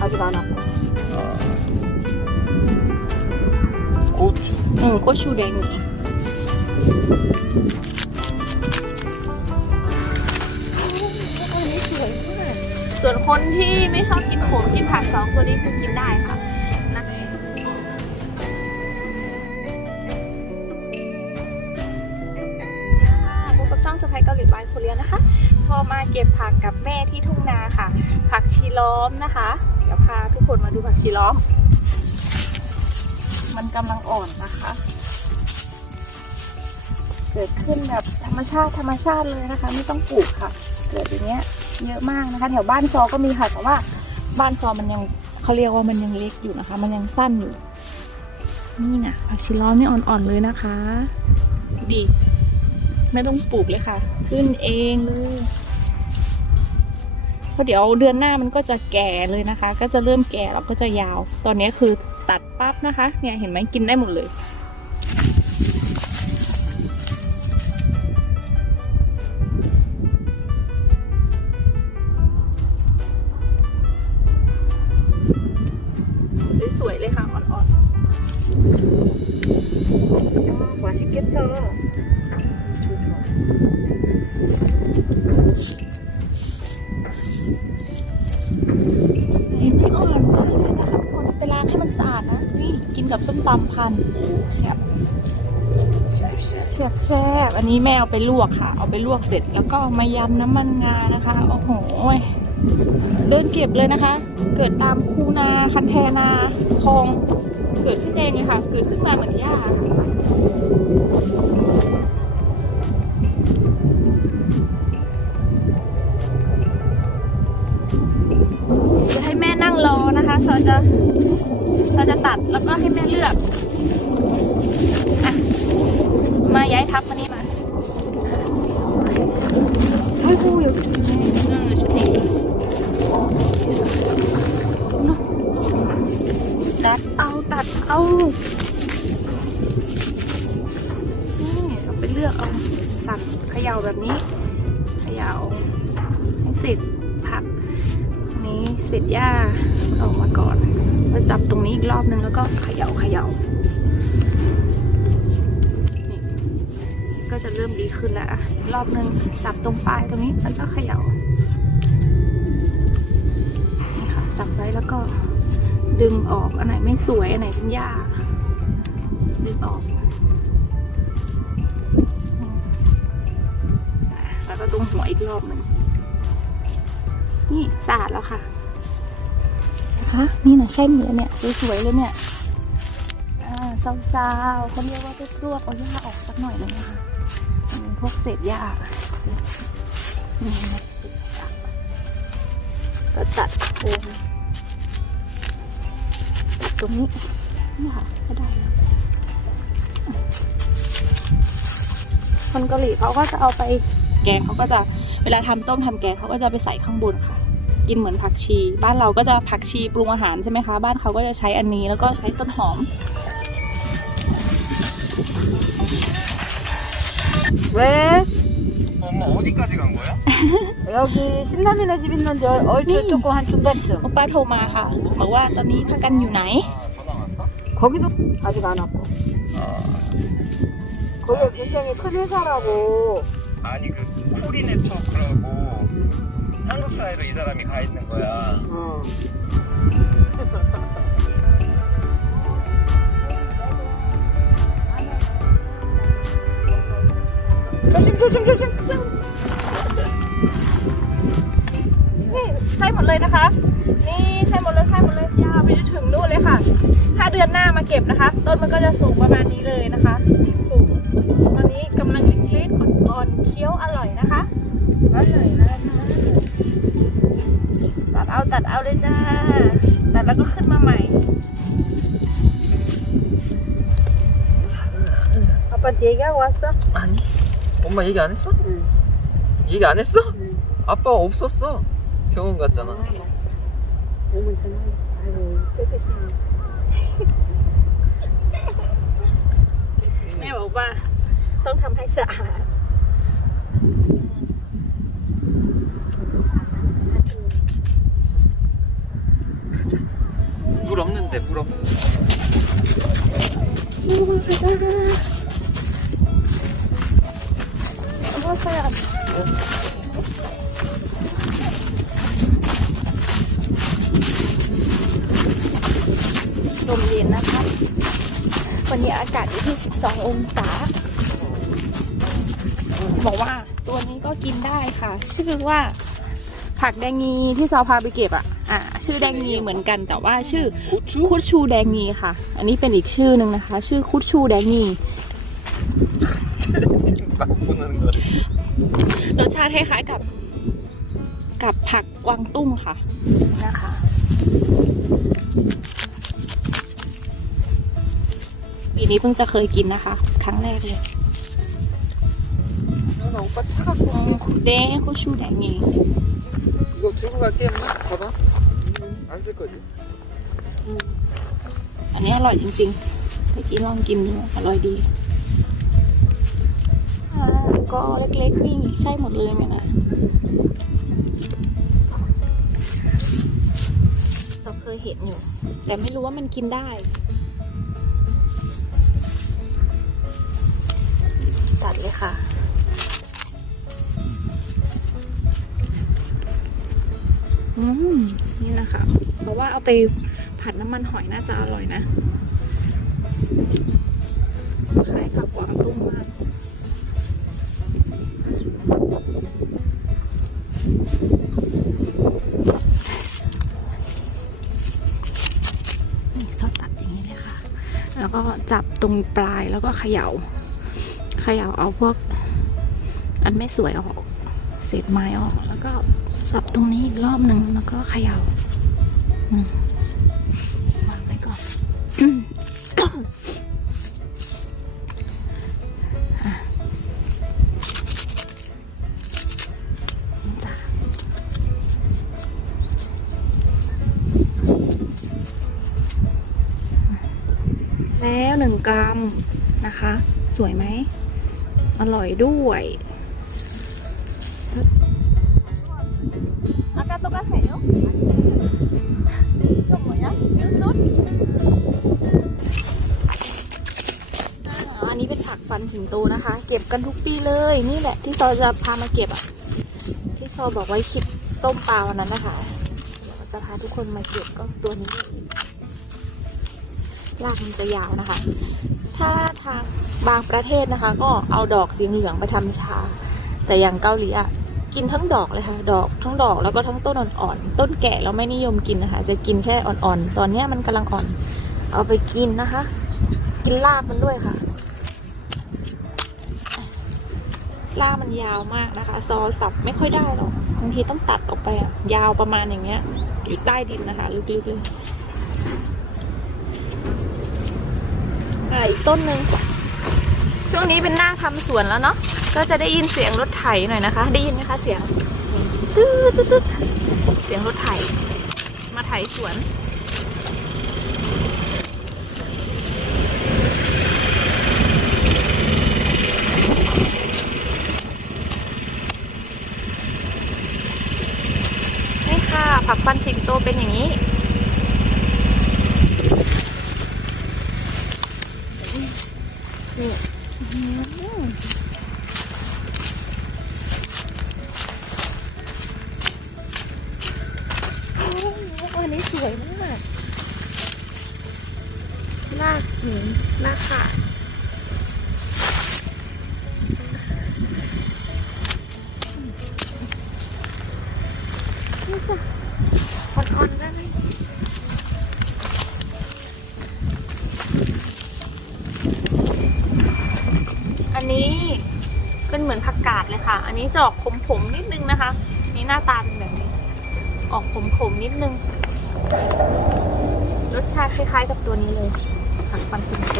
아직 안 왔고. 고추. อืมก็ชูแดงนี่ ส่วนคนที่ไม่ชอบกินขมกินผักสองตัวนี้คือกินได้ค่ะนะค่ะพบกับช่องสไปเกาหลีบายโคเรียนะคะ ช อมาเก็บผักกับแม่ที่ทุ่งนาค่ะ ผักชีล้อมนะคะ เดี๋ยวพาทุกคนมาดูผักชีล้อม มันกำลังอ่อนนะคะ เกิดขึ้นแบบธรรมชาติธรรมชาติเลยนะคะ ไม่ต้องปลูกค่ะ เกิดอย่างเงี้ยเยอะมากนะคะแถวบ้านซอก็มีค่ะแต่ว่าบ้านซอมันยังเขาเรียกว่ามันยังเล็กอยู่นะคะ มันยังสั้นอยู่ นี่นะผักชีล้อมนี่อ่อนๆเลยนะคะ ดี ไม่ต้องปลูกเลยค่ะ ขึ้นเองเลย เพราะเดี๋ยวเดือนหน้ามันก็จะแก่เลยนะคะ ก็จะเริ่มแก่แล้วก็จะยาว ตอนนี้คือตัดปั๊บนะคะ เนี่ยเห็นไหมกินได้หมดเลย แซ่บแซ่บแซ่บอันนี้แม่เอาไปลวกค่ะ เอาไปลวกเสร็จแล้วก็มายำน้ำมันงานะคะ โอ้โหเดินเก็บเลยนะคะ เกิดตามคูนาคันแทนาคลอง เกิดขึ้นเองเลยค่ะ เกิดขึ้นมาเหมือนหญ้าจะให้แม่นั่งรอนะคะซอจะซอจะตัดแล้วก็ให้แม่เลือกอะ มาย้ายทับมานี่มาเฮ้ยกูอยู่เออชุดนี้ตัดเอาตัดเอานี่เราไปเลือกเอาสัตว์เขย่าแบบนี้เขย่าให้เสร็จผักนี้เสร็จหญ้าออกมาก่อนมาจับตรงนี้อีกรอบนึงแล้วก็เขย่าเขย่า ก็จะเริ่มดีขึ้นแล้วอะรอบนึงจับตรงปลายตรงนี้แล้วก็เขย่านี่ค่ะจับไว้แล้วก็ดึงออกอันไหนไม่สวยอันไหนเป็นหญ้าดึงออกแล้วก็ตรงหัวอีกรอบหนึ่งนี่สะอาดแล้วค่ะนะคะนี่นะใช่เหมือนเนี่ยสวยๆเลยเนี่ยอ่าซาวๆเขาเรียกว่าตัวๆเอาหญ้าออกสักหน่อยหนึงนะคะ วกเศษหญ้านี่ก็ตัดโคนตัดตรงนี้นี่ค่ะก็ได้แล้วคนเกาหลีเขาก็จะเอาไปแกงเขาก็จะเวลาทำต้มทำแกงเขาก็จะไปใส่ข้างบนค่ะ กินเหมือนผักชี บ้านเราก็จะผักชีปรุงอาหารใช่ไหมคะ บ้านเขาก็จะใช้อันนี้แล้วก็ใช้ต้นหอม 왜? 엄마 어디까지 간 거야? 여기 신라면의 집 있는데 얼- 얼추 음. 조금 한 중간쯤. โอป้าโทรมาค่ะ บอกว่าตอนนี้พักกันอยู่ไหน 아 전화 왔어? 거기서 아직 안 왔고. 아 거기가 굉장히 큰 회사라고. 아니 그 코리 네트워크라고 한국 사회로 이 사람이 가 있는 거야. 어. นี่ใช่หมดเลยนะคะ นี่ใช่หมดเลยใช่หมดเลยยาวไปจนถึงนู่นเลยค่ะ ถ้าเดือนหน้ามาเก็บนะคะ ต้นมันก็จะสูงประมาณนี้เลยนะคะสูงตอนนี้กำลังเล็กๆอ่อนๆเคี้ยวอร่อยนะคะอร่อยนะตัดเอาตัดเอาเลยจ้าตัดแล้วก็ขึ้นมาใหม่ปฏิกิริยาวะซะอันนี้ 엄마 얘기 안 했어? 응. 얘기 안 했어? 응. 아빠 없었어. 병원 갔잖아. 아, 몸은 전화. 아유 깨끗이. 내 오빠. 동탄 팔사. 물 없는데 물 없. 오 가자. 먹었어요ลมเย็นนะคะ วันนี้อากาศอยู่ที่ 12 องศา บอกว่าตัวนี้ก็กินได้ค่ะ ชื่อว่า ผักแดงงีที่ซอพาไปเก็บอ่ะ อ่า ชื่อแดงงีเหมือนกันแต่ว่าชื่อ 고추? คุดชูแดงงีค่ะ อันนี้เป็นอีกชื่อหนึ่งนะคะ ชื่อคุดชูแดงงี 막 보는 거. รสชาติคล้ายๆกับ กับผักกวางตุ้งค่ะนะคะ ปีนี้เพิ่งจะเคยกินนะคะ ครั้งแรกเลย 나 오빠 차 갖고 แดงคุดชูแดงงี 이거 들고 갈게 엄마. 봐봐. 안 쓸 거지? อันนี้อร่อยจริงๆเมื่อกี้ลองกินดูอร่อยดีอ่า ก็เล็กๆนี่ใช่หมดเลยไหมนะเราเคยเห็นอยู่ แต่ไม่รู้ว่ามันกินได้ตัดเลยค่ะอืมนี่นะคะ เพราะว่าเอาไปผัดน้ำมันหอยน่าจะอร่อยนะคล้ายผักกวางตุ้งมาก นี่ซอสตัดอย่างนี้เลยค่ะ แล้วก็จับตรงปลายแล้วก็เขยา่าเขย่าเอาพวก อันไม่สวยออกเศษไม้ออก แล้วก็จับตรงนี้อีกรอบหนึ่งแล้วก็เขยา่า สวยไหม อร่อยด้วยอากาโตกะเซโยどうもやยูซุดอันนี้เป็นผักฟันสิงโตนะคะ เก็บกันทุกปีเลย นี่แหละที่ซอจะพามาเก็บอะ ที่ซอบอกไว้คลิปต้มปลาวันนั้นนะคะจะพาทุกคนมาเก็บก็ตัวนี้ รากมันจะยาวนะคะ ถ้าทางบางประเทศนะคะ ก็เอาดอกสีเหลืองไปทำชา แต่อย่างเกาหลีอะกินทั้งดอกเลยค่ะ ดอกทั้งดอกแล้วก็ทั้งต้นอ่อนๆต้นแก่เราไม่นิยมกินนะคะ จะกินแค่อ่อนๆ ตอนเนี้ยมันกำลังอ่อน เอาไปกินนะคะ กินรากมันด้วยค่ะรากมันยาวมากนะคะ ซอสับไม่ค่อยได้หรอกบางทีต้องตัดออกไปอะยาวประมาณอย่างเงี้ย อยู่ใต้ดินนะคะ ลึกๆเลย อะอีกต้นหนึ่งช่วงนี้เป็นหน้าทำสวนแล้วเนาะก็จะได้ยินเสียงรถไถหน่อยนะคะ ได้ยินไหมคะเสียงตึ๊ดตึ๊ดเสียงรถไถ มาไถสวนนี่ค่ะผักปันสิงโตเป็นอย่างนี้ นี่ นนี้จะออกขมๆนิดนึงนะคะ นี่หน้าตาเป็นแบบนี้ ออกขมๆนิดนึง รสชาติคล้ายๆกับตัวนี้เลยผักปันสิงโต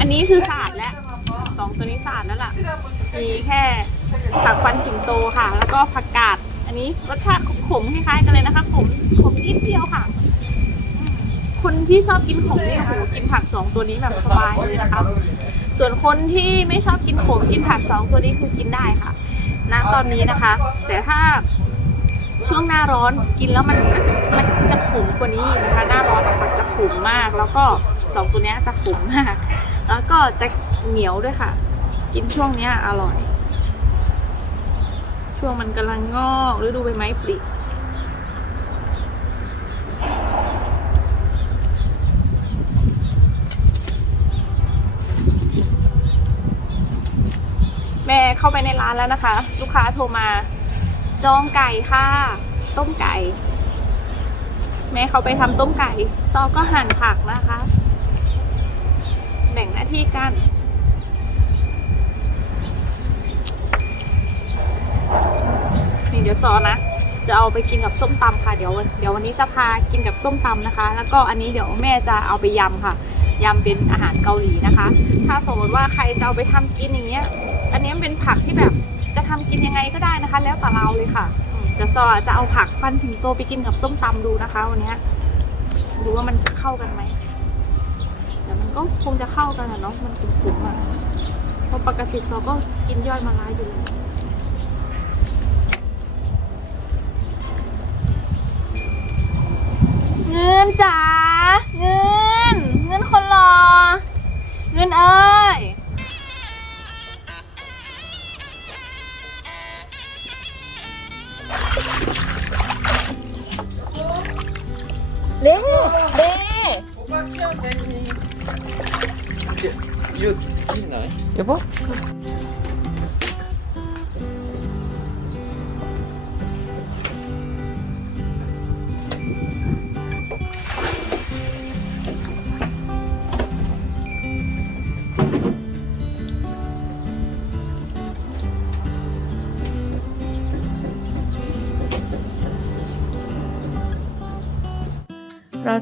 อันนี้คือสะอาดแล้วสองตัวนี้สะอาดแล้วล่ะ มีแค่ผักฟันสิงโตค่ะ แล้วก็ผักกาด อันนี้รสชาติขมๆคล้ายๆกันเลยนะคะ ขมขมนิดเดียวค่ะอืมคน ที่ชอบกินขมนี่โอ้โหกินผักสองตัวนี้แบบสบายเลยนะคะ ส่วนคนที่ไม่ชอบกินขมกินผักสองตัวนี้คือกินได้ค่ะณตอนนี้นะคะ แต่ถ้าช่วงหน้าร้อนกินแล้วมันมันจะขมกว่านี้นะคะ หน้าร้อนอะคะจะขมมาก แล้วก็สองตัวนี้จะขมมาก แล้วก็จะเหนียวด้วยค่ะ กินช่วงเนี้ยอร่อย ช่วงมันกำลังงอกฤดูใบไม้ผลิแม่ เข้าไปในร้านแล้วนะคะ ลูกค้าโทรมา จองไก่ค่ะ ต้มไก่ แม่เขาไปทำต้มไก่ ซอก็หั่นผักนะคะ แบ่งหน้าที่กันนี่เดี๋ยวซอนะจะเอาไปกินกับส้มตำค่ะเดี๋ยวเดี๋ยววันนี้จะพากินกับส้มตำนะคะ แล้วก็อันนี้เดี๋ยวแม่จะเอาไปยำค่ะยำเป็นอาหารเกาหลีนะคะ ถ้าสมมติว่าใครจะเอาไปทำกินอย่างเงี้ย อันนี้มันเป็นผักที่แบบจะทำกินยังไงก็ได้นะคะ แล้วแต่เราเลยค่ะเดี๋ยวซอจะเอาผักฟันสิงโตไปกินกับส้มตำดูนะคะวันนี้ดูว่ามันจะเข้ากันไหมแต่มันก็คงจะเข้ากันอะเนาะมันขมๆอะเพราะปกติซอก็กินยอดมะระอยู่แล้วเงินจ๋าเงิน เงินคนรอ เงินเอ้ย 네. 네. 오빠 키워 되니. 이거 있나요? 여보?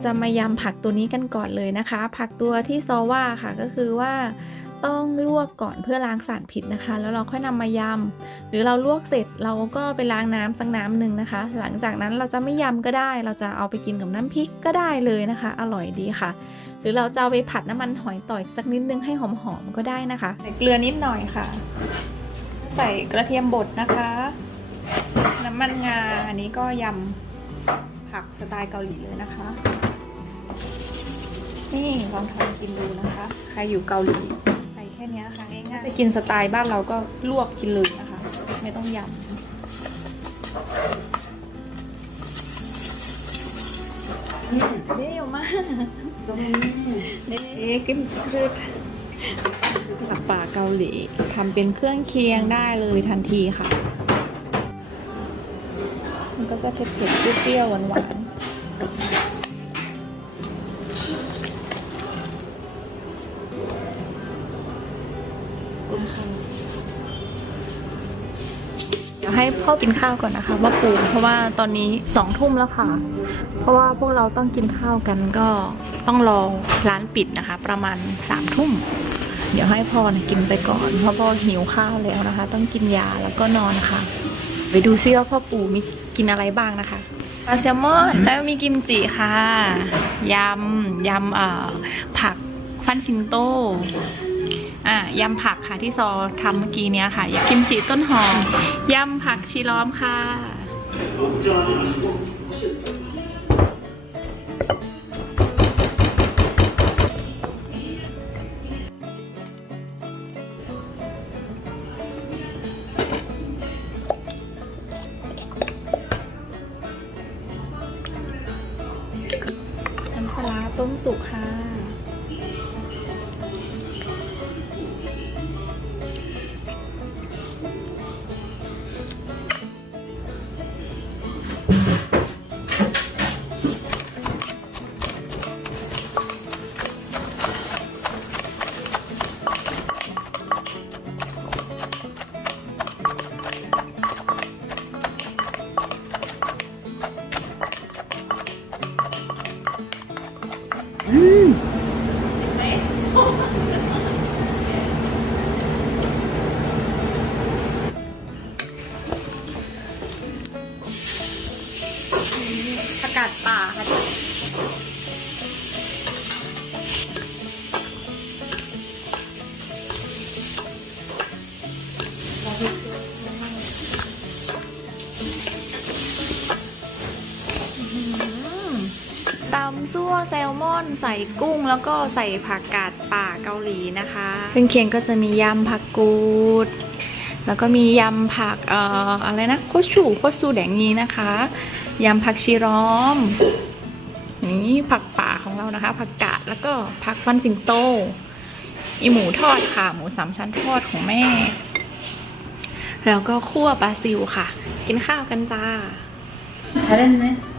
จะมายำผักตัวนี้กันก่อนเลยนะคะ ผักตัวที่ซอว่าค่ะก็คือว่าต้องลวกก่อนเพื่อล้างสารพิษนะคะ แล้วเราค่อยนำมายำหรือเราลวกเสร็จเราก็ไปล้างน้ำสักน้ำหนึ่งนะคะ หลังจากนั้นเราจะไม่ยำก็ได้ เราจะเอาไปกินกับน้ำพริกก็ได้เลยนะคะ อร่อยดีค่ะ หรือเราจะเอาไปผัดน้ำมันหอยต่อยสักนิดนึงให้หอมๆก็ได้นะคะใส่เกลือนิดหน่อยค่ะ ใส่กระเทียมบดนะคะ น้ำมันงาอันนี้ก็ยำ ผักสไตล์เกาหลีเลยนะคะ นี่ลองทำกินดูนะคะ ใครอยู่เกาหลี ใส่แค่เนี้ยค่ะง่ายๆจะกินสไตล์บ้านเราก็ลวกกินเลยนะคะ ไม่ต้องยำเดี๋ยวมากเด็กกิมจิคือผักป่าเกาหลีทำเป็นเครื่องเคียงได้เลยทันทีค่ะ มันก็จะเผ็ดๆเปรี้ยวๆหวานๆเดี๋ยวให้พ่อกินข้าวก่อนนะคะว่าปูเพราะว่าตอนนี้สองทุ่มแล้วค่ะ เพราะว่าพวกเราต้องกินข้าวกันก็ต้องรอร้านปิดนะคะ ประมาณสามทุ่ม เดี๋ยวให้พ่อนะกินไปก่อน เพราะพ่อหิวข้าวแล้วนะคะ ต้องกินยาแล้วก็นอนค่ะ ไปดูซิว่าพ่อปู่มีกินอะไรบ้างนะคะปลาแซลมอนแล้วมีกิมจิค่ะ ยำ ยำเอ่อผักฟันสิงโตอะยำผักค่ะที่ซอทำเมื่อกี้เนี้ยค่ะยำกิมจิต้นหอม ยำผักชีล้อมค่ะ สุขค่ะ แซลมอน ใส่กุ้ง แล้วก็ใส่ผักกาดป่าเกาหลีนะคะเครื่องเคียงก็จะมียำผักกูด แล้วก็มียำผักเอ่ออะไรนะโคชูโคชูแดงนี้นะคะ ยำผักชีร้อม นี่ผักป่าของเรานะคะ ผักกาดแล้วก็ผักฟันสิงโต อีหมูทอดค่ะ หมูสามชั้นทอดของแม่ แล้วก็คั่วปลาซิวค่ะ กินข้าวกันจ้า 잘했네.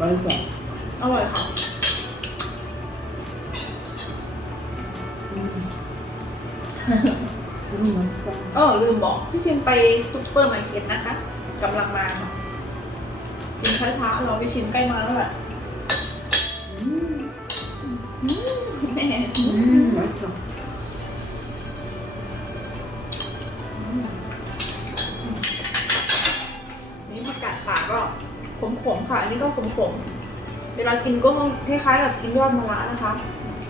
ร้อยสองอร่อยค่ะอืมร้อยสองเออลืมบอกพี่ชินไปซุปเปอร์มาร์เก็ตนะคะกำลังมาค่ะกินช้าๆเราพี่ชินใกล้มาแล้วแหละอืมอืมแม่ อืมร้อยสอง ขมๆค่ะ อันนี้ก็ขมๆเวลากินก็คล้ายๆกับกินยอดมะระนะคะ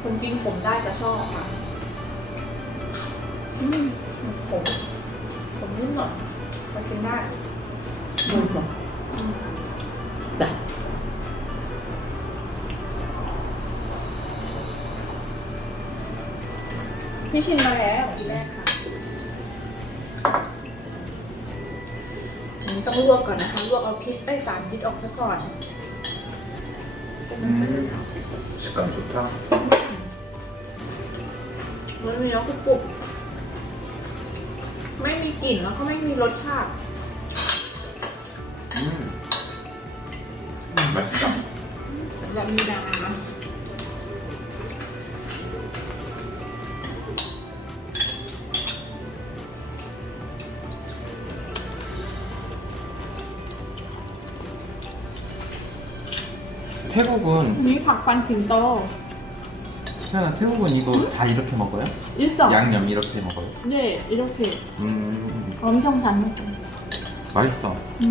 คนกินขมได้จะชอบค่ะขมขมนิดหน่อยเากินได้ดูสิแบบพี่ชินมาแล้วทีแรก ต้องลวกก่อนนะคะ ลวกเอาพิษไอ้ยสารพิษออกซะก่อนเส้นมันจะเหนียว 식감 좋다. มันมีน้ำกรุบไม่มีกลิ่นแล้วก็ไม่มีรสชาติ 음. 맛있다. สำหรับมีดานะ 태국은 우리 박반 진짜. 태연아 태국은 이거 다 이렇게 먹어요? 일상 양념 이렇게 먹어요? 네 이렇게. 음. 엄청 잘 먹어요. 맛있다. 음.